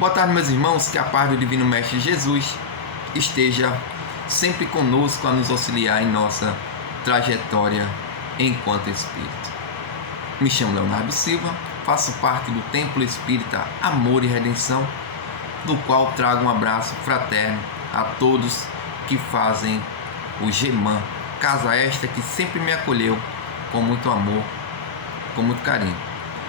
Boa tarde, meus irmãos, que a paz do Divino Mestre Jesus esteja sempre conosco a nos auxiliar em nossa trajetória enquanto espírito. Me chamo Leonardo Silva, faço parte do Templo Espírita Amor e Redenção, do qual trago um abraço fraterno a todos que fazem o GEMAN, casa esta que sempre me acolheu com muito amor, com muito carinho.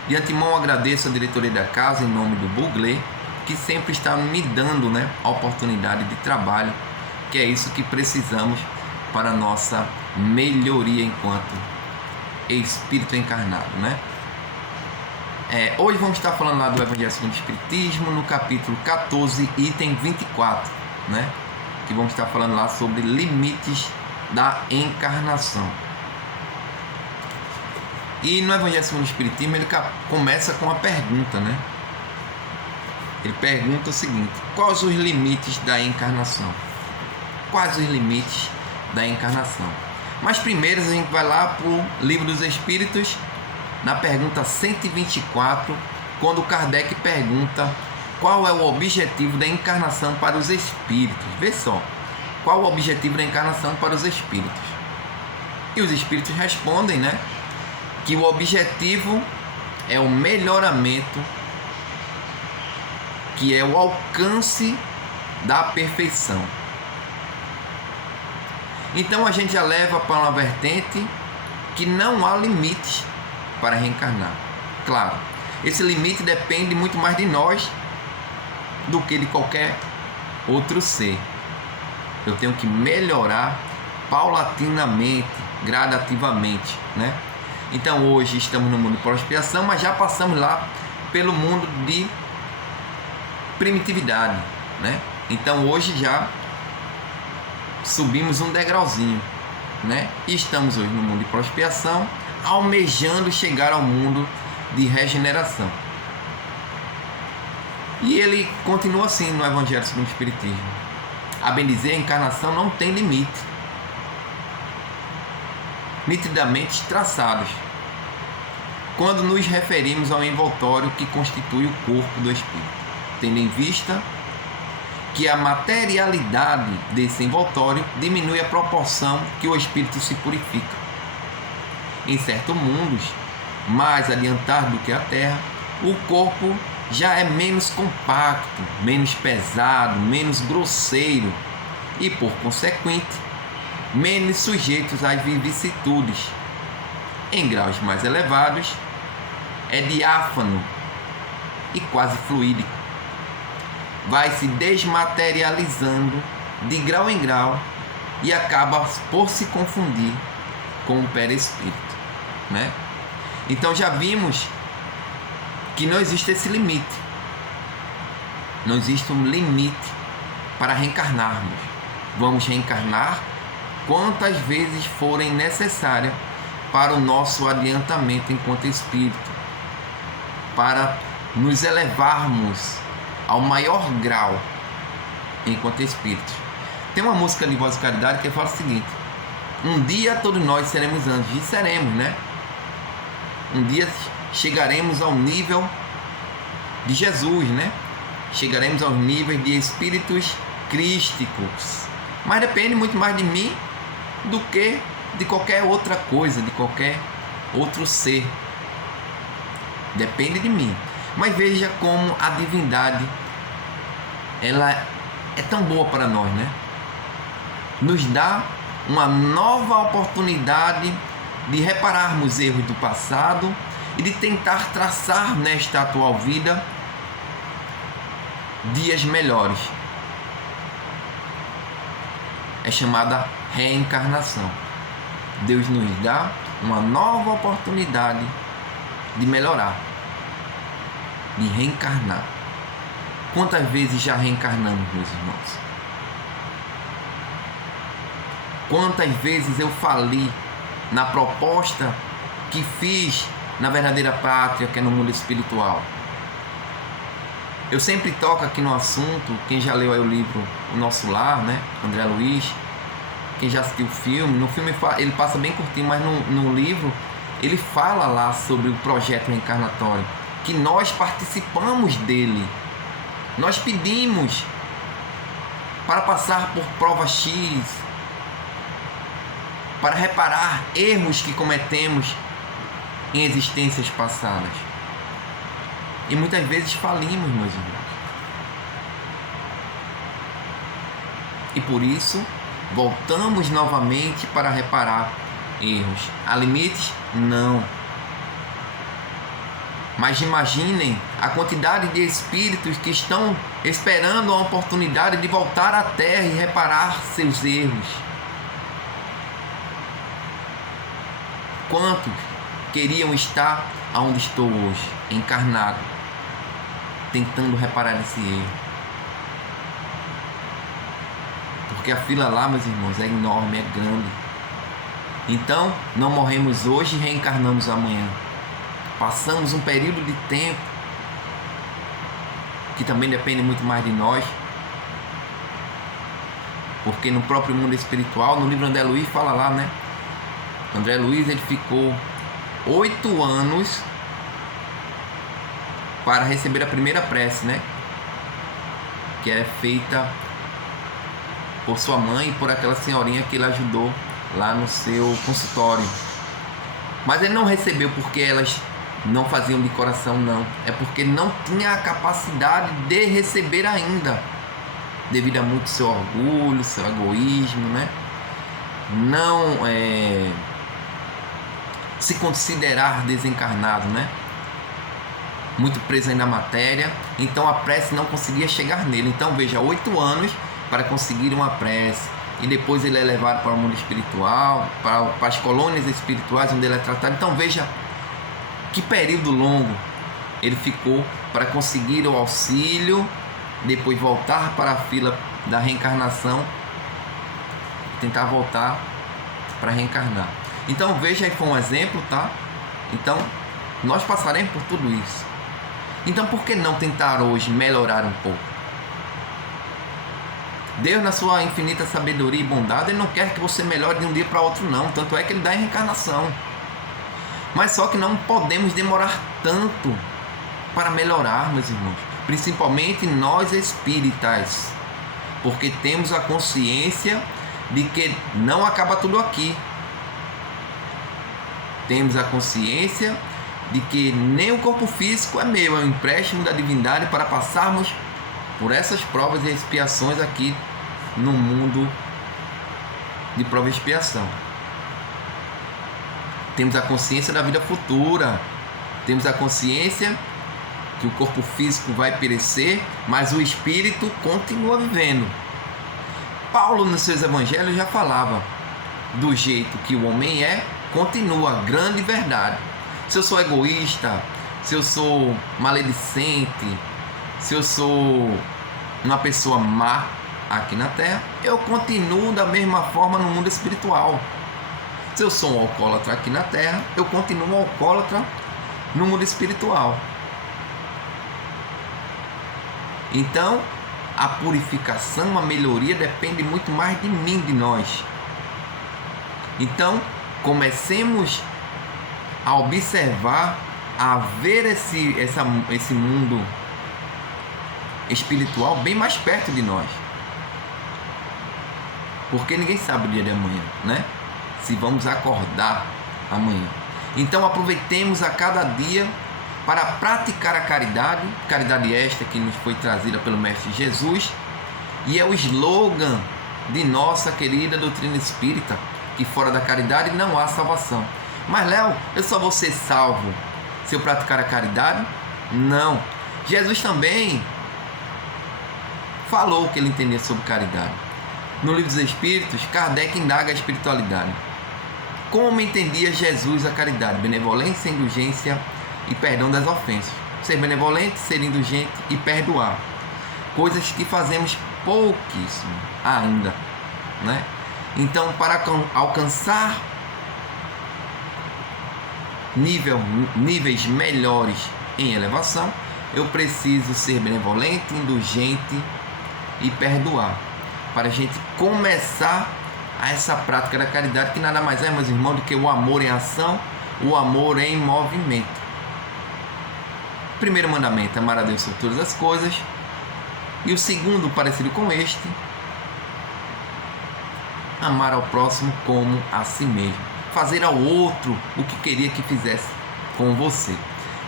De antemão agradeço a diretoria da casa em nome do Buglé, que sempre está me dando a oportunidade de trabalho, que é isso que precisamos para a nossa melhoria enquanto espírito encarnado. Hoje vamos estar falando lá do Evangelho segundo o Espiritismo, no capítulo 14, item 24, que vamos estar falando lá sobre limites da encarnação. E no Evangelho segundo o Espiritismo ele começa com uma pergunta, Ele pergunta o seguinte: quais os limites da encarnação? Quais os limites da encarnação? Mas primeiro a gente vai lá para o Livro dos Espíritos, na pergunta 124, quando Kardec pergunta qual é o objetivo da encarnação para os espíritos. Vê só, qual o objetivo da encarnação para os espíritos? E os espíritos respondem, que o objetivo é o melhoramento, que é o alcance da perfeição. Então a gente já leva para uma vertente que não há limites para reencarnar. Claro, esse limite depende muito mais de nós do que de qualquer outro ser. Eu tenho que melhorar paulatinamente, gradativamente, Então hoje estamos no mundo de pós-expiação, mas já passamos lá pelo mundo de primitividade, Então hoje já subimos um degrauzinho, E estamos hoje no mundo de pós-expiação, almejando chegar ao mundo de regeneração. E ele continua assim no Evangelho segundo o Espiritismo: a bem dizer, a encarnação não tem limite, nitidamente traçados, quando nos referimos ao envoltório que constitui o corpo do espírito, tendo em vista que a materialidade desse envoltório diminui a proporção que o espírito se purifica. Em certos mundos, mais adiantado do que a Terra, o corpo já é menos compacto, menos pesado, menos grosseiro e, por consequente, menos sujeitos às vicissitudes. Em graus mais elevados, é diáfano e quase fluídico. Vai se desmaterializando de grau em grau e acaba por se confundir com o perispírito, Então já vimos que não existe esse limite. Não existe um limite para reencarnarmos. Vamos reencarnar quantas vezes forem necessárias para o nosso adiantamento enquanto espírito, para nos elevarmos ao maior grau enquanto espíritos. Tem uma música de Voz e Caridade que fala o seguinte: um dia todos nós seremos anjos, e seremos, Um dia chegaremos ao nível de Jesus, Chegaremos aos níveis de espíritos crísticos. Mas depende muito mais de mim do que de qualquer outra coisa, de qualquer outro ser. Depende de mim. Mas veja como a divindade, ela é tão boa para nós, Nos dá uma nova oportunidade de repararmos erros do passado e de tentar traçar nesta atual vida dias melhores. É chamada reencarnação. Deus nos dá uma nova oportunidade de melhorar, de reencarnar. Quantas vezes já reencarnamos, meus irmãos? Quantas vezes eu fali na proposta que fiz na verdadeira pátria, que é no mundo espiritual? Eu sempre toco aqui no assunto. Quem já leu aí o livro O Nosso Lar, André Luiz, quem já assistiu o filme, no filme ele passa bem curtinho, mas no livro ele fala lá sobre o projeto reencarnatório, que nós participamos dele. Nós pedimos para passar por prova X, para reparar erros que cometemos em existências passadas. E muitas vezes falimos, meus irmãos. E por isso, voltamos novamente para reparar erros. Há limites? Não. Mas imaginem a quantidade de espíritos que estão esperando a oportunidade de voltar à Terra e reparar seus erros. Quantos queriam estar onde estou hoje, encarnado, tentando reparar esse erro? Porque a fila lá, meus irmãos, é enorme, é grande. Então, não morremos hoje e reencarnamos amanhã. Passamos um período de tempo que também depende muito mais de nós, porque no próprio mundo espiritual, no livro André Luiz fala lá, né? André Luiz, ele ficou 8 anos para receber a primeira prece, né? Que é feita por sua mãe e por aquela senhorinha que ele ajudou lá no seu consultório. Mas ele não recebeu porque elas não faziam de coração, não. É porque não tinha a capacidade de receber ainda, devido a muito seu orgulho, seu egoísmo, né? Não se considerar desencarnado, né? Muito preso ainda à matéria. Então a prece não conseguia chegar nele. Então veja, 8 anos para conseguir uma prece. E depois ele é levado para o mundo espiritual, para as colônias espirituais onde ele é tratado. Então veja que período longo ele ficou para conseguir o auxílio, depois voltar para a fila da reencarnação, tentar voltar para reencarnar. Então veja aí, foi um exemplo, tá? Então nós passaremos por tudo isso. Então por que não tentar hoje melhorar um pouco? Deus, na sua infinita sabedoria e bondade, Ele não quer que você melhore de um dia para outro, não. Tanto é que Ele dá em reencarnação. Mas só que não podemos demorar tanto para melhorar, meus irmãos. Principalmente nós espíritas. Porque temos a consciência de que não acaba tudo aqui. Temos a consciência de que nem o corpo físico é meu, é um empréstimo da divindade para passarmos por essas provas e expiações aqui no mundo de prova e expiação. Temos a consciência da vida futura, temos a consciência que o corpo físico vai perecer, mas o espírito continua vivendo. Paulo, nos seus evangelhos, já falava do jeito que o homem é, continua a grande verdade. Se eu sou egoísta, se eu sou maledicente, se eu sou uma pessoa má aqui na Terra, eu continuo da mesma forma no mundo espiritual. Se eu sou um alcoólatra aqui na Terra, eu continuo um alcoólatra no mundo espiritual. Então, a purificação, a melhoria depende muito mais de mim, de nós. Então, comecemos a observar, a ver esse mundo espiritual bem mais perto de nós. Porque ninguém sabe o dia de amanhã, né? Se vamos acordar amanhã. Então aproveitemos a cada dia para praticar a caridade, caridade esta que nos foi trazida pelo Mestre Jesus, e é o slogan de nossa querida doutrina espírita, que fora da caridade não há salvação. Mas Léo, eu só vou ser salvo se eu praticar a caridade? Não. Jesus também falou o que ele entendia sobre caridade. No Livro dos Espíritos, Kardec indaga a espiritualidade. Como entendia Jesus a caridade? Benevolência, indulgência e perdão das ofensas. Ser benevolente, ser indulgente e perdoar. Coisas que fazemos pouquíssimo ainda, né? Então, para alcançar níveis melhores em elevação, eu preciso ser benevolente, indulgente e perdoar. Para a gente começar essa prática da caridade, que nada mais é, meus irmãos, do que o amor em ação, o amor em movimento. Primeiro mandamento: amar a Deus sobre todas as coisas. E o segundo, parecido com este, amar ao próximo como a si mesmo. Fazer ao outro o que queria que fizesse com você.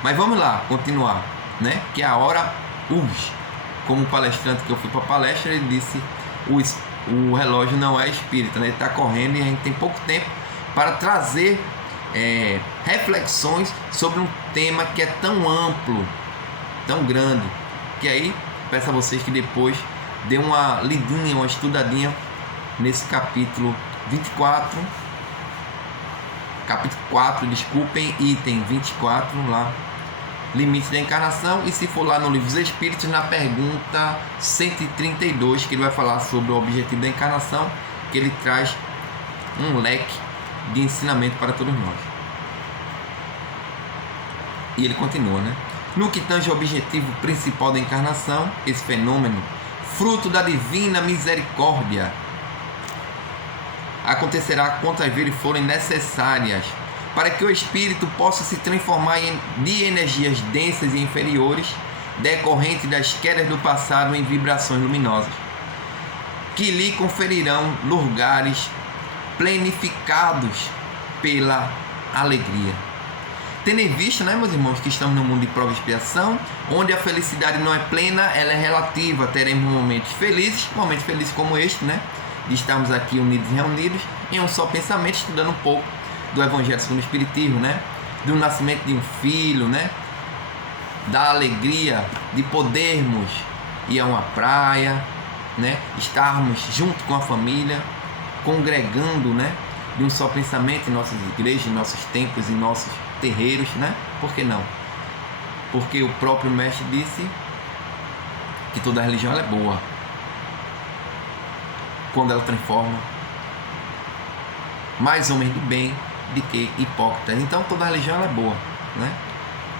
Mas vamos lá, continuar, né? Que a hora urge. Como palestrante que eu fui para a palestra, ele disse: o relógio não é espírita, né? Ele está correndo e a gente tem pouco tempo para trazer reflexões sobre um tema que é tão amplo, tão grande, que aí peço a vocês que depois dê uma lidinha, uma estudadinha nesse capítulo 24, capítulo 4, desculpem, item 24 lá, Limite da Encarnação, e se for lá no Livro dos Espíritos, na pergunta 132, que ele vai falar sobre o objetivo da encarnação, que ele traz um leque de ensinamento para todos nós. E ele continua, né? No que tange ao objetivo principal da encarnação, esse fenômeno, fruto da divina misericórdia, acontecerá quantas vezes forem necessárias para que o espírito possa se transformar de energias densas e inferiores, decorrentes das quedas do passado, em vibrações luminosas, que lhe conferirão lugares plenificados pela alegria. Tendo em vista, né, meus irmãos, que estamos no mundo de prova e expiação, onde a felicidade não é plena, ela é relativa. Teremos momentos felizes como este, né, de estarmos aqui unidos e reunidos em um só pensamento, estudando um pouco do Evangelho segundo o Espiritismo, né, do nascimento de um filho, né, da alegria de podermos ir a uma praia, né, estarmos junto com a família, congregando, né, de um só pensamento em nossas igrejas, em nossos templos, em nossos terreiros, né? Por que não? Porque o próprio mestre disse que toda religião ela é boa quando ela transforma mais homens do bem do que hipócritas. Então toda religião ela é boa, né?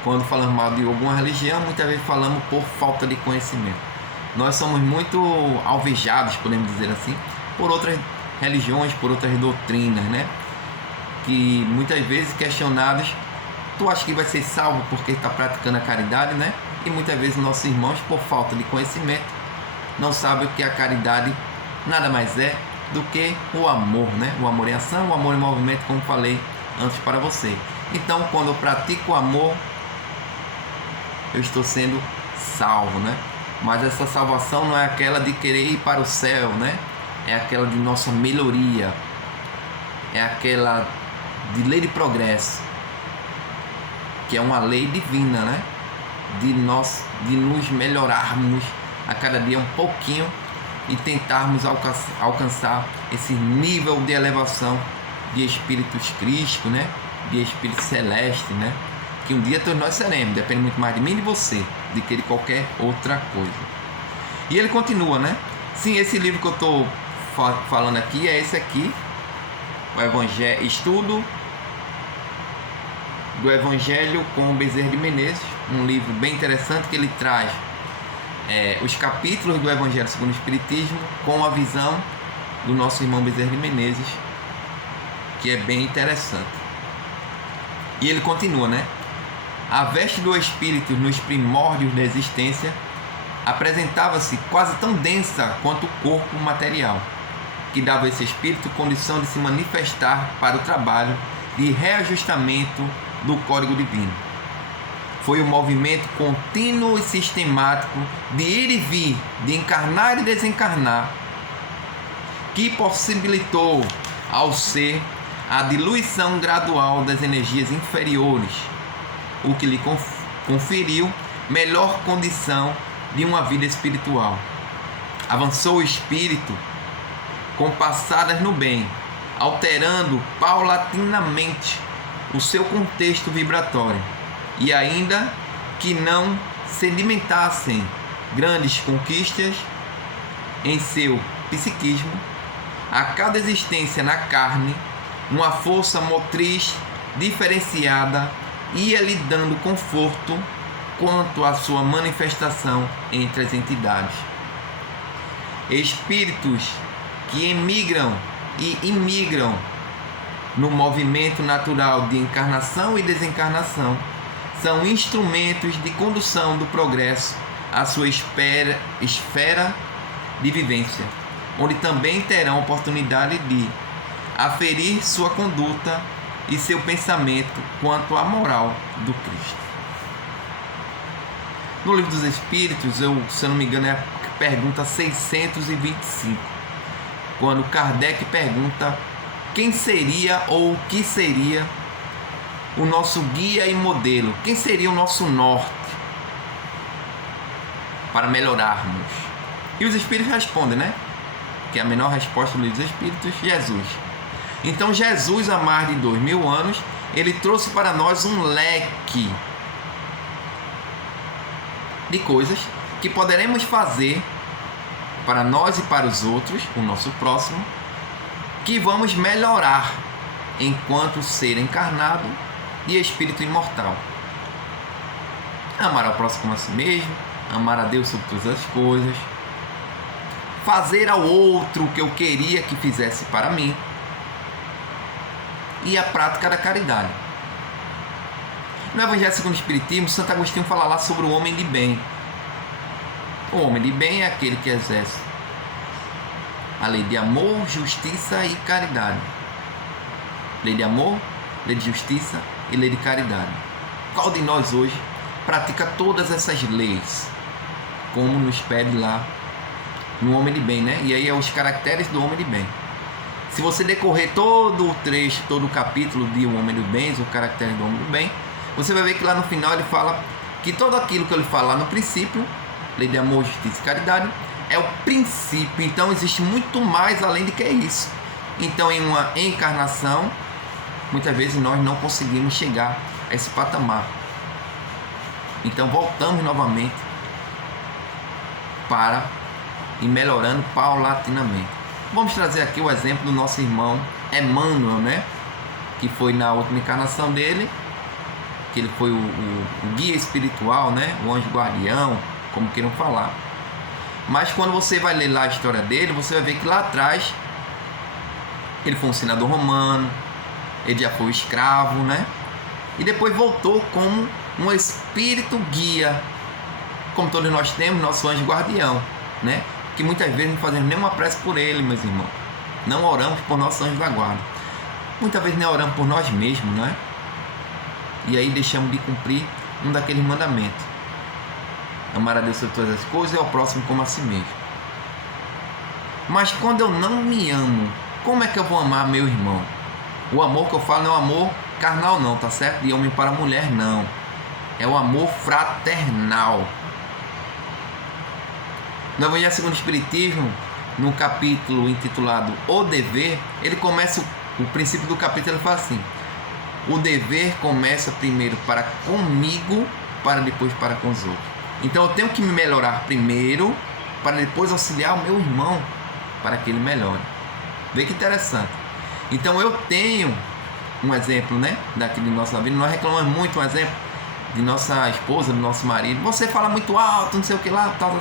Quando falamos mal de alguma religião, muitas vezes falamos por falta de conhecimento. Nós somos muito alvejados, podemos dizer assim, por outras religiões, por outras doutrinas, né? Que muitas vezes questionados, tu acha que vai ser salvo porque está praticando a caridade, né? E muitas vezes nossos irmãos, por falta de conhecimento, não sabem que a caridade nada mais é do que o amor, né? O amor em ação, o amor em movimento, como falei antes para você. Então, quando eu pratico o amor, eu estou sendo salvo, né? Mas essa salvação não é aquela de querer ir para o céu, né? É aquela de nossa melhoria, é aquela de lei de progresso, que é uma lei divina, né? De nos melhorarmos a cada dia um pouquinho e tentarmos alcançar esse nível de elevação de espíritos crísticos, né? De espírito celeste, né? Que um dia todos nós seremos, depende muito mais de mim e de você do que de qualquer outra coisa. E ele continua, né? Sim, esse livro que eu estou falando aqui é esse aqui, o Evangelho, estudo do Evangelho com o Bezerra de Menezes, um livro bem interessante que ele traz os capítulos do Evangelho segundo o Espiritismo com a visão do nosso irmão Bezerra de Menezes, que é bem interessante. E ele continua, né? A veste do Espírito nos primórdios da existência apresentava-se quase tão densa quanto o corpo material, que dava a esse espírito condição de se manifestar para o trabalho de reajustamento do código divino. Foi um movimento contínuo e sistemático de ir e vir, de encarnar e desencarnar, que possibilitou ao ser a diluição gradual das energias inferiores, o que lhe conferiu melhor condição de uma vida espiritual. Avançou o espírito com passadas no bem, alterando paulatinamente o seu contexto vibratório, e ainda que não sedimentassem grandes conquistas em seu psiquismo, a cada existência na carne, uma força motriz diferenciada ia lhe dando conforto quanto à sua manifestação entre as entidades. Espíritos que emigram e imigram no movimento natural de encarnação e desencarnação são instrumentos de condução do progresso a sua esfera de vivência, onde também terão oportunidade de aferir sua conduta e seu pensamento quanto à moral do Cristo. No Livro dos Espíritos, se eu não me engano, é a pergunta 625, quando Kardec pergunta quem seria ou o que seria o nosso guia e modelo, quem seria o nosso norte para melhorarmos. E os Espíritos respondem, né? Que é a menor resposta do Livro dos Espíritos: Jesus. Então Jesus, há mais de 2000 anos, ele trouxe para nós um leque de coisas que poderemos fazer para nós e para os outros, o nosso próximo, que vamos melhorar enquanto ser encarnado e espírito imortal. Amar ao próximo como a si mesmo, amar a Deus sobre todas as coisas, fazer ao outro o que eu queria que fizesse para mim, e a prática da caridade. No Evangelho segundo o Espiritismo, Santo Agostinho fala lá sobre o homem de bem. O homem de bem é aquele que exerce a lei de amor, justiça e caridade. Lei de amor, lei de justiça e lei de caridade. Qual de nós hoje pratica todas essas leis, como nos pede lá no homem de bem, né? E aí é os caracteres do homem de bem. Se você decorrer todo o trecho, todo o capítulo de O Homem do Bem, o caractere do Homem do Bem, você vai ver que lá no final ele fala que tudo aquilo que ele fala lá no princípio, lei de amor, justiça e caridade, é o princípio. Então existe muito mais além de que isso. Então em uma encarnação, muitas vezes nós não conseguimos chegar a esse patamar. Então voltamos novamente para ir melhorando paulatinamente. Vamos trazer aqui o exemplo do nosso irmão Emmanuel, né? Que foi na última encarnação dele, que ele foi o guia espiritual, né? O anjo guardião, como queiram falar. Mas quando você vai ler lá a história dele, você vai ver que lá atrás ele foi um senador romano, ele já foi escravo, né? E depois voltou como um espírito guia, como todos nós temos, nosso anjo guardião, né? Que muitas vezes não fazemos nenhuma prece por ele, meus irmãos. Não oramos por nosso anjo da guarda. Muitas vezes nem oramos por nós mesmos, né? E aí deixamos de cumprir um daqueles mandamentos: amar a Deus sobre todas as coisas e ao próximo como a si mesmo. Mas quando eu não me amo, como é que eu vou amar meu irmão? O amor que eu falo não é o amor carnal não, tá certo? De homem para mulher não. É o amor fraternal. No Evangelho segundo o Espiritismo, no capítulo intitulado O Dever, ele começa, o princípio do capítulo ele fala assim: o dever começa primeiro para comigo, para depois para com os outros. Então eu tenho que me melhorar primeiro, para depois auxiliar o meu irmão, para que ele melhore. Vê que interessante. Então eu tenho um exemplo, né, daqui de nossa vida. Nós reclamamos muito, um exemplo de nossa esposa, do nosso marido: você fala muito alto, não sei o que lá, tal.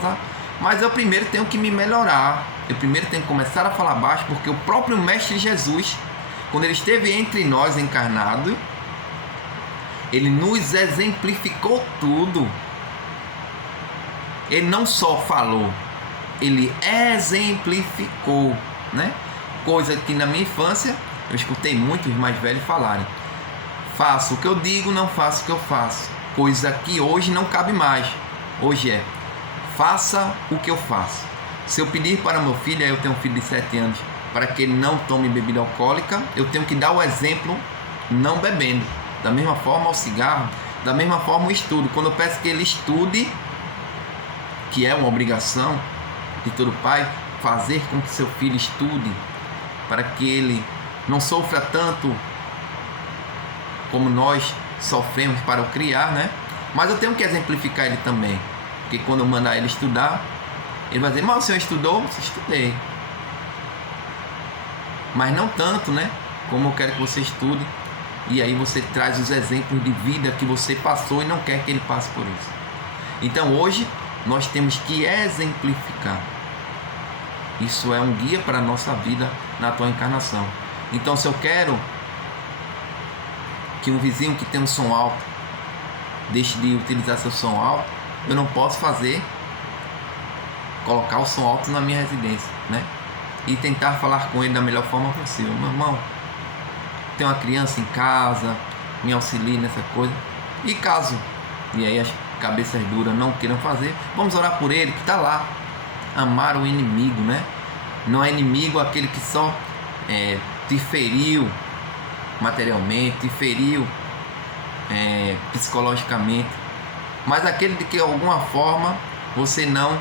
Mas eu primeiro tenho que me melhorar. Eu primeiro tenho que começar a falar baixo, porque o próprio Mestre Jesus, quando ele esteve entre nós encarnado, ele nos exemplificou tudo. Ele não só falou, ele exemplificou, né? Coisa que na minha infância eu escutei muitos mais velhos falarem: faço o que eu digo, não faço o que eu faço. Coisa que hoje não cabe mais. Hoje é: faça o que eu faço. Se eu pedir para meu filho, eu tenho um filho de 7 anos, para que ele não tome bebida alcoólica, eu tenho que dar o exemplo não bebendo. Da mesma forma o cigarro, da mesma forma o estudo. Quando eu peço que ele estude, que é uma obrigação de todo pai, fazer com que seu filho estude, para que ele não sofra tanto como nós sofremos para o criar, né? Mas eu tenho que exemplificar ele também. Porque quando eu mandar ele estudar, ele vai dizer: mas o senhor estudou? Eu estudei. Mas não tanto, né? Como eu quero que você estude. E aí você traz os exemplos de vida que você passou e não quer que ele passe por isso. Então hoje nós temos que exemplificar. Isso é um guia para a nossa vida na atual encarnação. Então se eu quero que um vizinho que tem um som alto deixe de utilizar seu som alto, eu não posso fazer colocar o som alto na minha residência, né? E tentar falar com ele da melhor forma possível. Meu irmão, tem uma criança em casa, me auxilie nessa coisa. E caso, e aí as cabeças duras não queiram fazer, vamos orar por ele que está lá. Amar o inimigo, né? Não é inimigo aquele que só te feriu materialmente, te feriu psicologicamente, mas aquele de que de alguma forma você não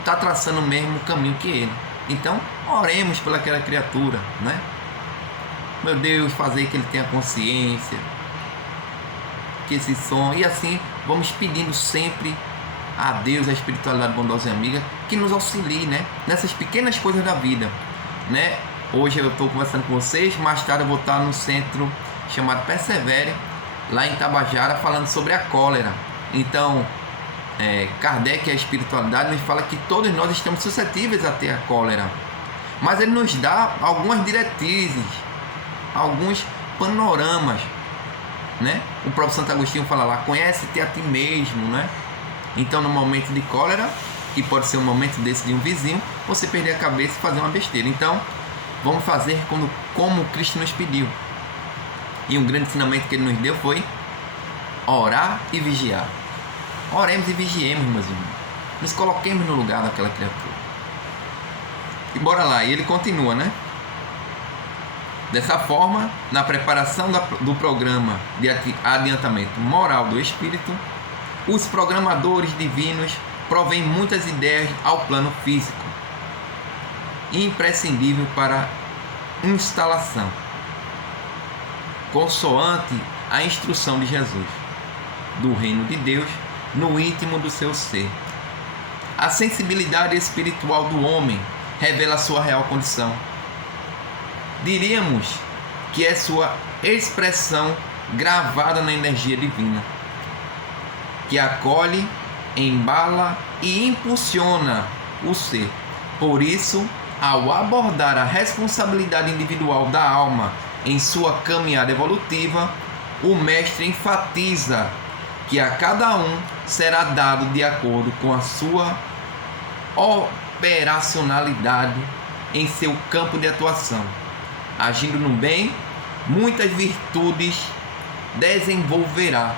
está traçando o mesmo caminho que ele. Então oremos pelaquela criatura, né? Meu Deus, fazer que ele tenha consciência, que esse som, e assim vamos pedindo sempre a Deus, a espiritualidade bondosa e amiga, que nos auxilie, né? Nessas pequenas coisas da vida, né? Hoje eu estou conversando com vocês, mais tarde eu vou estar no centro chamado Persevere, lá em Tabajara, falando sobre a cólera. Então, Kardec, a espiritualidade, nos fala que todos nós estamos suscetíveis a ter a cólera, mas ele nos dá algumas diretrizes, alguns panoramas, né? O próprio Santo Agostinho fala lá, conhece-te a ti mesmo, né? Então, no momento de cólera, que pode ser um momento desse de um vizinho, você perder a cabeça e fazer uma besteira. Então, vamos fazer como Cristo nos pediu. E um grande ensinamento que ele nos deu foi orar e vigiar. Oremos e vigiemos, meus irmãos. Nos coloquemos no lugar daquela criatura. E bora lá. E ele continua, né? Dessa forma, na preparação do programa de adiantamento moral do espírito, os programadores divinos provêm muitas ideias ao plano físico, imprescindível para instalação, consoante a instrução de Jesus, do reino de Deus no íntimo do seu ser. A sensibilidade espiritual do homem revela sua real condição. Diríamos que é sua expressão gravada na energia divina, que acolhe, embala e impulsiona o ser. Por isso, ao abordar a responsabilidade individual da alma em sua caminhada evolutiva, o mestre enfatiza que a cada um será dado de acordo com a sua operacionalidade em seu campo de atuação. Agindo no bem, muitas virtudes desenvolverá,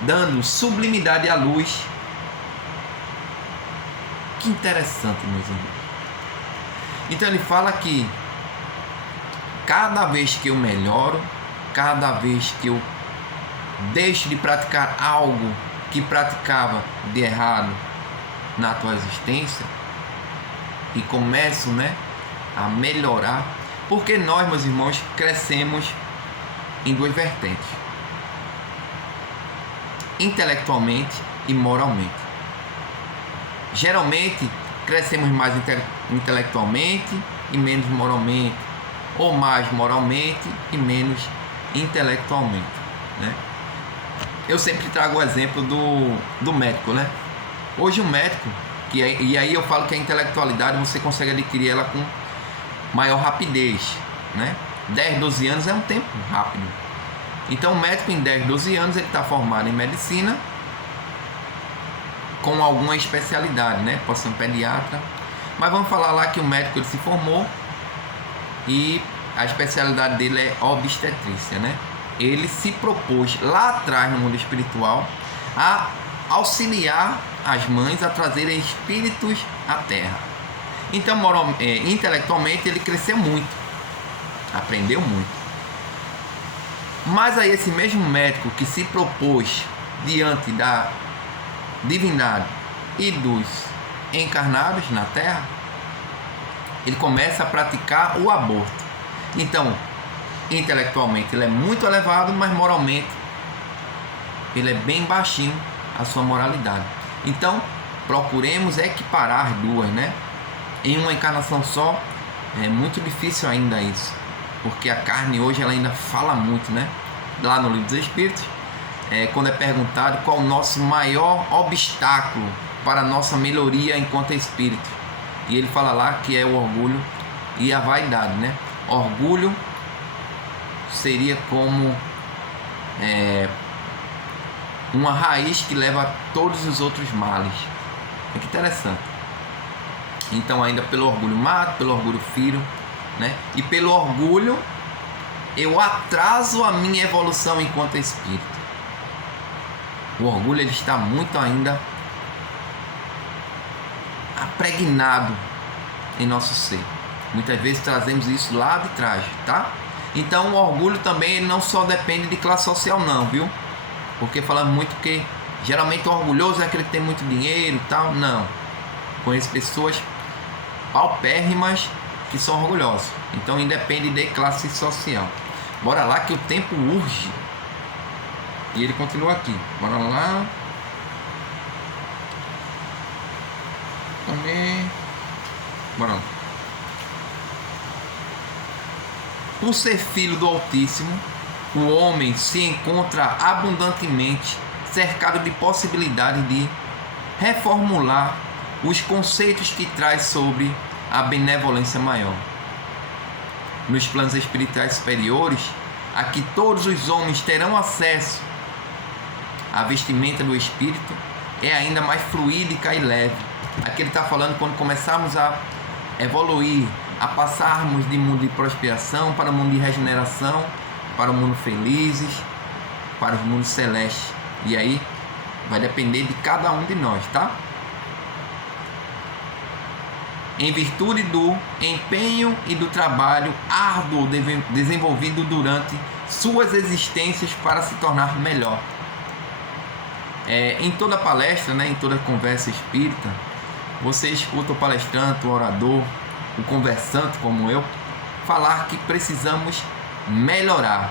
dando sublimidade à luz. Que interessante, meus irmãos. Então ele fala que cada vez que eu melhoro, cada vez que eu deixo de praticar algo que praticava de errado na tua existência e começo, né, a melhorar, porque nós, meus irmãos, crescemos em duas vertentes: intelectualmente e moralmente. Geralmente crescemos mais intelectualmente e menos moralmente, ou mais moralmente e menos intelectualmente, né? Eu sempre trago o exemplo do médico, né? Hoje o médico, e aí eu falo que a intelectualidade você consegue adquirir ela com maior rapidez, né? 10, 12 anos é um tempo rápido. Então o médico em 10, 12 anos ele está formado em medicina com alguma especialidade, né? Pode ser um pediatra, mas vamos falar lá que o médico ele se formou e a especialidade dele é obstetrícia, né? Ele se propôs lá atrás no mundo espiritual a auxiliar as mães a trazerem espíritos à Terra. Então, intelectualmente ele cresceu muito, aprendeu muito. Mas aí esse mesmo médico que se propôs diante da divindade e dos encarnados na Terra, ele começa a praticar o aborto. Então, intelectualmente ele é muito elevado, mas moralmente ele é bem baixinho a sua moralidade. Então, procuremos equiparar as duas, né? Em uma encarnação só é muito difícil ainda isso, porque a carne hoje ela ainda fala muito, né? Lá no Livro dos Espíritos, quando é perguntado qual o nosso maior obstáculo para a nossa melhoria enquanto espírito, e ele fala lá que é o orgulho e a vaidade, né? Orgulho seria como uma raiz que leva a todos os outros males. Olha que interessante. Então, ainda pelo orgulho mato, pelo orgulho firo, né? E pelo orgulho eu atraso a minha evolução enquanto espírito. O orgulho, ele está muito ainda impregnado em nosso ser. Muitas vezes trazemos isso lá de trás, tá? Então o orgulho também, ele não só depende de classe social não, viu? Porque falamos muito que geralmente o orgulhoso é aquele que tem muito dinheiro e tal. Não. Conheço pessoas paupérrimas que são orgulhosos. Então independe de classe social. Bora lá que o tempo urge. E ele continua aqui. Bora lá. Bora lá. Por ser filho do Altíssimo, o homem se encontra abundantemente cercado de possibilidades de reformular os conceitos que traz sobre a benevolência maior. Nos planos espirituais superiores, a que todos os homens terão acesso, a vestimenta do espírito é ainda mais fluídica e leve. Aqui ele está falando quando começarmos a evoluir, a passarmos de mundo de prosperação para o mundo de regeneração, para o mundo felizes, para os mundos celestes. E aí vai depender de cada um de nós, tá? Em virtude do empenho e do trabalho árduo desenvolvido durante suas existências para se tornar melhor. Em toda palestra, né, em toda conversa espírita, você escuta o palestrante, o orador, o conversante como eu, falar que precisamos melhorar,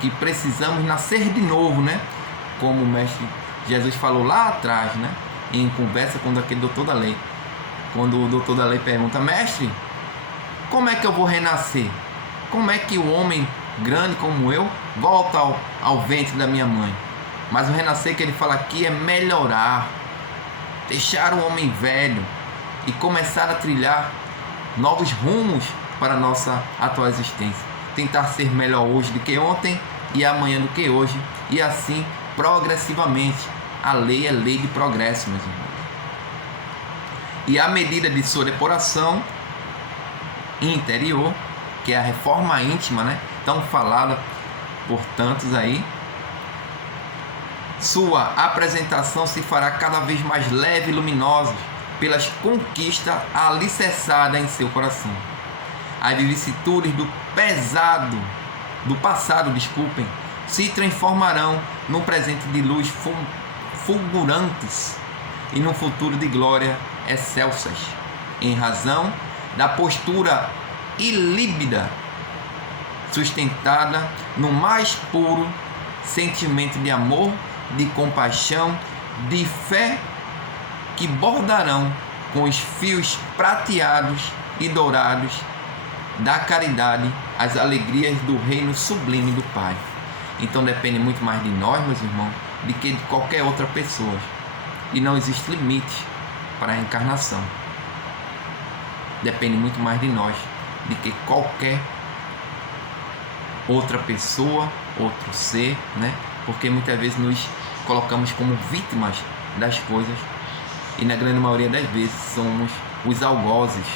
que precisamos nascer de novo, né? Como o Mestre Jesus falou lá atrás, né? Em conversa com aquele doutor da lei. Quando o doutor da lei pergunta: mestre, como é que eu vou renascer? Como é que o homem grande como eu volta ao ventre da minha mãe? Mas o renascer que ele fala aqui é melhorar, deixar o homem velho e começar a trilhar novos rumos para a nossa atual existência. Tentar ser melhor hoje do que ontem e amanhã do que hoje, e assim progressivamente. A lei é lei de progresso, meus irmãos. E à medida de sua depuração interior, que é a reforma íntima, né, tão falada por tantos aí, sua apresentação se fará cada vez mais leve e luminosa pelas conquistas alicerçadas em seu coração. As vicissitudes do passado, se transformarão num presente de luz fulgurantes e num futuro de glória excelsas, em razão da postura ilíbida, sustentada no mais puro sentimento de amor, de compaixão, de fé, que bordarão com os fios prateados e dourados da caridade as alegrias do reino sublime do Pai. Então depende muito mais de nós, meus irmãos, do que de qualquer outra pessoa. E não existe limite para a reencarnação. Depende muito mais de nós do que qualquer outra pessoa, outro ser, né? Porque muitas vezes nos colocamos como vítimas das coisas e na grande maioria das vezes somos os algozes.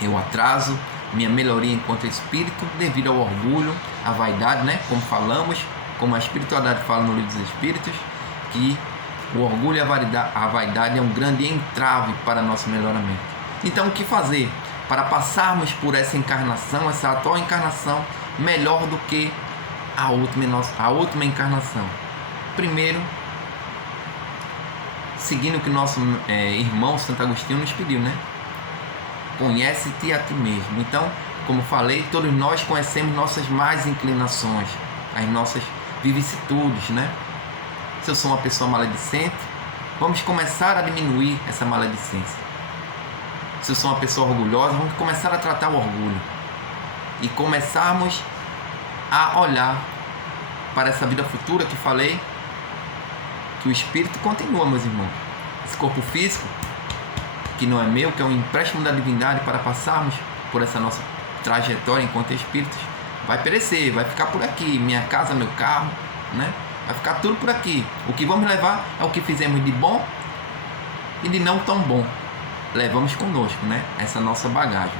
Eu atraso minha melhoria enquanto espírito devido ao orgulho, à vaidade, né? Como falamos, como a espiritualidade fala no Livro dos Espíritos, que o orgulho e a vaidade é um grande entrave para nosso melhoramento. Então, o que fazer para passarmos por essa encarnação, essa atual encarnação, melhor do que a última encarnação? Primeiro, seguindo o que nosso irmão Santo Agostinho nos pediu, né? Conhece-te a ti mesmo. Então, como falei, todos nós conhecemos nossas más inclinações, as nossas vicissitudes, né? Se eu sou uma pessoa maledicente, vamos começar a diminuir essa maledicência. Se eu sou uma pessoa orgulhosa, vamos começar a tratar o orgulho e começarmos a olhar para essa vida futura que falei, que o espírito continua, meus irmãos. Esse corpo físico, que não é meu, que é um empréstimo da divindade para passarmos por essa nossa trajetória enquanto espíritos, vai perecer, vai ficar por aqui, minha casa, meu carro, né? Vai ficar tudo por aqui. O que vamos levar é o que fizemos de bom e de não tão bom. Levamos conosco, né? Essa nossa bagagem.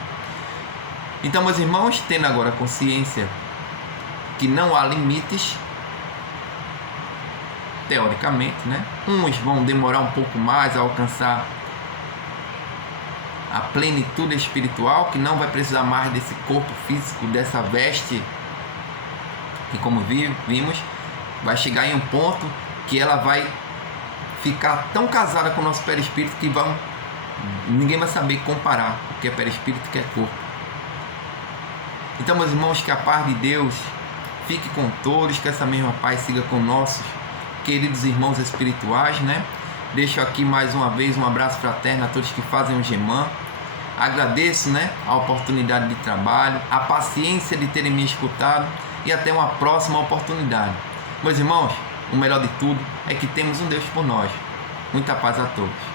Então, meus irmãos, tendo agora consciência que não há limites, teoricamente, né? Uns vão demorar um pouco mais a alcançar a plenitude espiritual, que não vai precisar mais desse corpo físico, dessa veste, que como vimos, vai chegar em um ponto que ela vai ficar tão casada com o nosso perispírito que ninguém vai saber comparar o que é perispírito e o que é corpo. Então, meus irmãos, que a paz de Deus fique com todos, que essa mesma paz siga com nossos queridos irmãos espirituais, né? Deixo aqui mais uma vez um abraço fraterno a todos que fazem o GEMAN. Agradeço, né, a oportunidade de trabalho, a paciência de terem me escutado e até uma próxima oportunidade. Meus irmãos, o melhor de tudo é que temos um Deus por nós. Muita paz a todos.